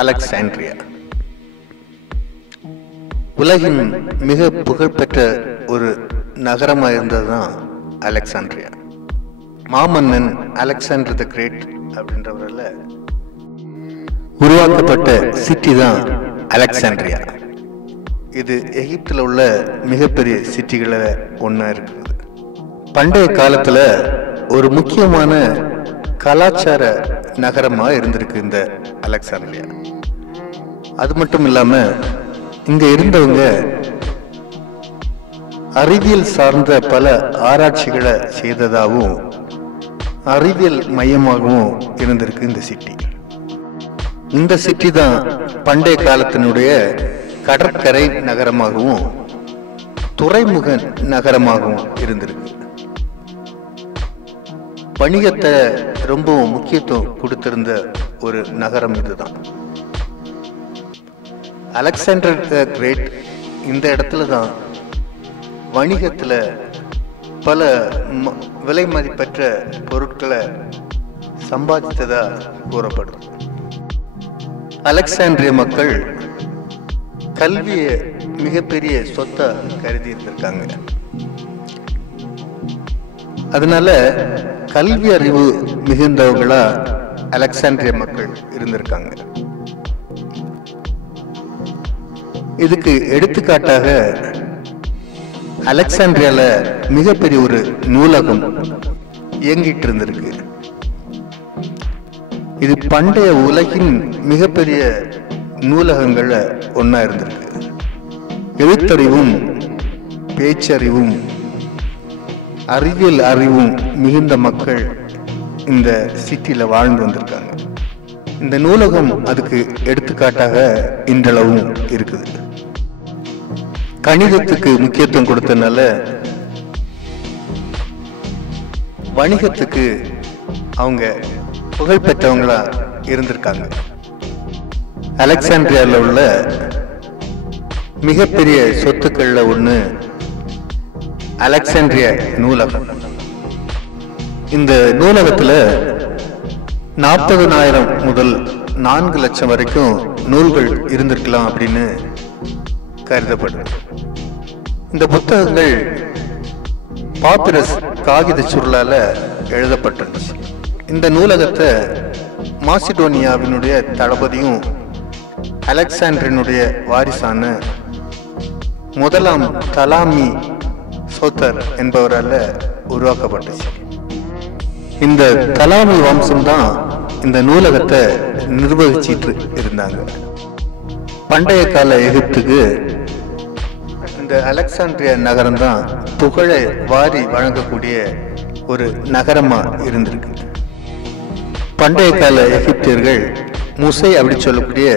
Alexandria உலகின் மிக புகழ்பெற்ற ஒரு நகரமாக இருந்ததுதான் அலெக்சாண்ட்ரியா. மாமன்னன் அலெக்சாண்டர் தி கிரேட் அப்படின்றவரால உருவாக்கப்பட்ட சிட்டி தான் அலெக்சாண்ட்ரியா. இது எகிப்தில் உள்ள மிகப்பெரிய சிட்டிகளை ஒன்றா இருக்குது. பண்டைய காலத்துல ஒரு முக்கியமான கலாச்சார நகரமா இருந்திருக்கு இந்த அலெக்சாண்ட்ரியா. அது மட்டும் இல்லாம இங்க இருந்தவங்க அறிவியல் சார்ந்த பல ஆராய்ச்சிகளை செய்ததாகவும் அறிவியல் மையமாகவும் இருந்திருக்கு இந்த சிட்டி. இந்த சிட்டி தான் பண்டைய காலத்தினுடைய கடற்கரை நகரமாகவும் துறைமுக நகரமாகவும் இருந்திருக்கு. வணிகத்தை ரொம்ப முக்கியத்துவம் கொடுத்திருந்த ஒரு நகரம் இதுதான். அலெக்சாண்டர் தி கிரேட் இந்த இடத்துல தான் வணிகத்துல பல விலை மதிப்பற்ற பொருட்களை சம்பாதித்ததா கூறப்படுது. அலெக்சாண்ட்ரிய மக்கள் கல்வியை மிகப்பெரிய சொத்தா கருதி இருந்திருக்காங்க. அதனால கல்வி அறிவு மிகுந்தவர்களா அலெக்சாண்ட்ரிய மக்கள் இருந்திருக்காங்க. இதுக்கு எடுத்துக்காட்டாக அலெக்சாண்ட்ரியால மிகப்பெரிய ஒரு நூலகம் இயங்கிட்டு இருந்திருக்கு. இது பண்டைய உலகின் மிகப்பெரிய நூலகங்கள்ல ஒன்னா இருந்திருக்கு. எழுத்தறிவும் பேச்சறிவும் அறிவியல் அறிவும் மிகுந்த மக்கள் இந்த சிட்டியில வாழ்ந்து வந்திருக்காங்க. இந்த நூலகம் அதுக்கு எடுத்துக்காட்டாக இன்றளவும் இருக்குது. கணிதத்துக்கு முக்கியத்துவம் கொடுத்தனால வணிகத்துக்கு அவங்க புகழ்பெற்றவங்களா இருந்திருக்காங்க. அலெக்சாண்ட்ரியால உள்ள மிகப்பெரிய சொத்துக்கள்ல ஒண்ணு அலெக்சாண்ட்ரியா நூலகம். இந்த நூலகத்துல 40,000 முதல் 4 லட்சம் வரைக்கும் நூல்கள் இருந்திருக்கலாம் அப்படின்னு கருதப்படுது. இந்த புத்தகங்கள் பாப்பிரஸ் காகித சுருளால எழுதப்பட்டிருந்துச்சு. இந்த நூலகத்தை மாசிடோனியாவினுடைய தளபதியும் அலெக்சாண்டரினுடைய வாரிசான முதலாம் தலாமி சோத்தர் என்பவரால் உருவாக்கப்பட்டுச்சு. இந்த தலாமி வம்சம் தான் இந்த நூலகத்தை நிர்வகிச்சிட்டு இருந்தாங்க. பண்டைய கால எகிப்துக்கு இந்த அலெக்சாண்ட்ரியா நகரம் தான் புகழை வாரி வழங்கக்கூடிய ஒரு நகரமா இருந்திருக்கு. பண்டைய கால எகிப்தியர்கள் முசை அப்படி சொல்லக்கூடிய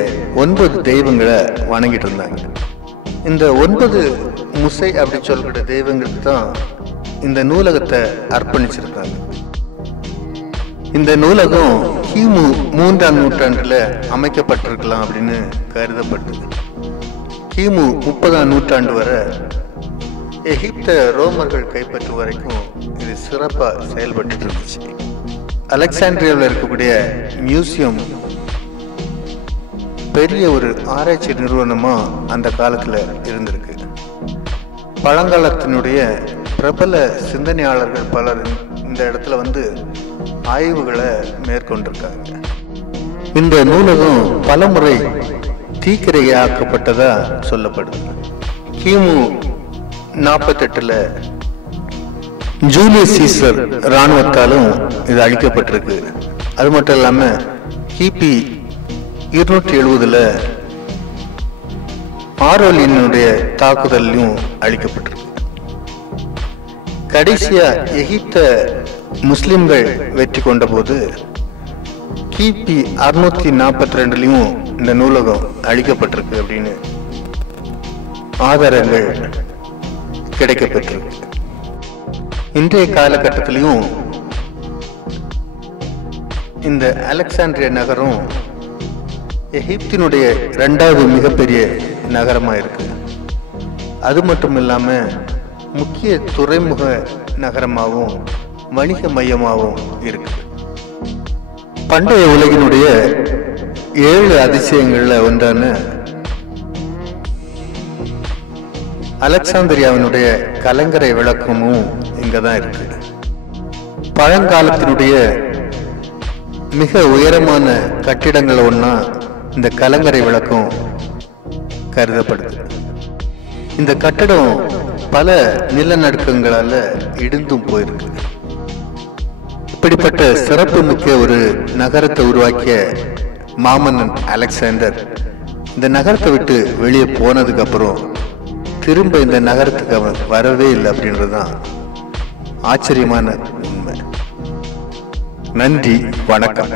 9 தெய்வங்களை வணங்கிட்டு இருந்தாங்க. இந்த 9 முசை அப்படி சொல்லக்கூடிய தெய்வங்களுக்கு தான் இந்த நூலகத்தை அர்ப்பணிச்சிருக்காங்க. இந்த நூலகம் கிமு 3ஆம் நூற்றாண்டுல அமைக்கப்பட்டிருக்கலாம் அப்படின்னு கருதப்பட்டது. கிமு 30ஆம் நூற்றாண்டு வரை எகிப்த ரோமர்கள் கைப்பற்றும் வரைக்கும் இது சிறப்பா செயல்பட்டு இருந்துச்சு. அலெக்சாண்ட்ரியாவில் இருக்கக்கூடிய மியூசியம் பெரிய ஒரு ஆராய்ச்சி நிறுவனமா அந்த காலத்துல இருந்திருக்கு. பழங்காலத்தினுடைய பிரபல சிந்தனையாளர்கள் பலர் இந்த இடத்துல வந்து ஆய்வுகளை மேற்கொண்டிருக்காங்க. இந்த நூலகம் பலமுறை தீக்கிரையாக்கப்பட்டதா சொல்லப்படுது. கிமு 48ல ஜூலியஸ் சீசர் இராணுவத்தாலும் இது அழிக்கப்பட்டிருக்கு. அது மட்டும் இல்லாம கிபி 270ல ஆரோலினுடைய தாக்குதலையும் அழிக்கப்பட்டிருக்கு. கடைசியா எகிப்த முஸ்லிம்கள் வெற்றி கொண்ட போது கிபி 642லயும் இந்த நூலகம் அழிக்கப்பட்டிருக்கு அப்படின்னு ஆதாரங்கள் கிடைக்கப்பட்டிருக்கு. இன்றைய காலகட்டத்திலையும் இந்த அலெக்சாண்ட்ரியா நகரம் எகிப்தினுடைய 2வது மிகப்பெரிய நகரமா இருக்கு. அது மட்டும் இல்லாம முக்கிய துறைமுக நகரமாகவும் வணிக மையமாகவும் இருக்கு. பண்டைய உலகினுடைய 7 அதிசயங்கள்ல ஒன்றான அலெக்சாந்திரியாவினுடைய கலங்கரை விளக்கமும் இங்கதான் இருக்கு. பழங்காலத்தினுடைய மிக உயரமான கட்டிடங்கள் ஒன்னா இந்த கலங்கரை விளக்கம் கருதப்படுது. இந்த கட்டடம் பல நிலநடுக்கங்களால இடிந்தும் போயிருக்கு. இப்படிப்பட்ட சிறப்பு மிக்க ஒரு நகரத்தை உருவாக்கிய மாமன்னன் அலெக்சாண்டர் இந்த நகரத்தை விட்டு வெளியே போனதுக்கு அப்புறம் திரும்ப இந்த நகரத்துக்கு அவன் வரவே இல்லை அப்படின்றதுதான் ஆச்சரியமான உண்மை. நன்றி, வணக்கம்.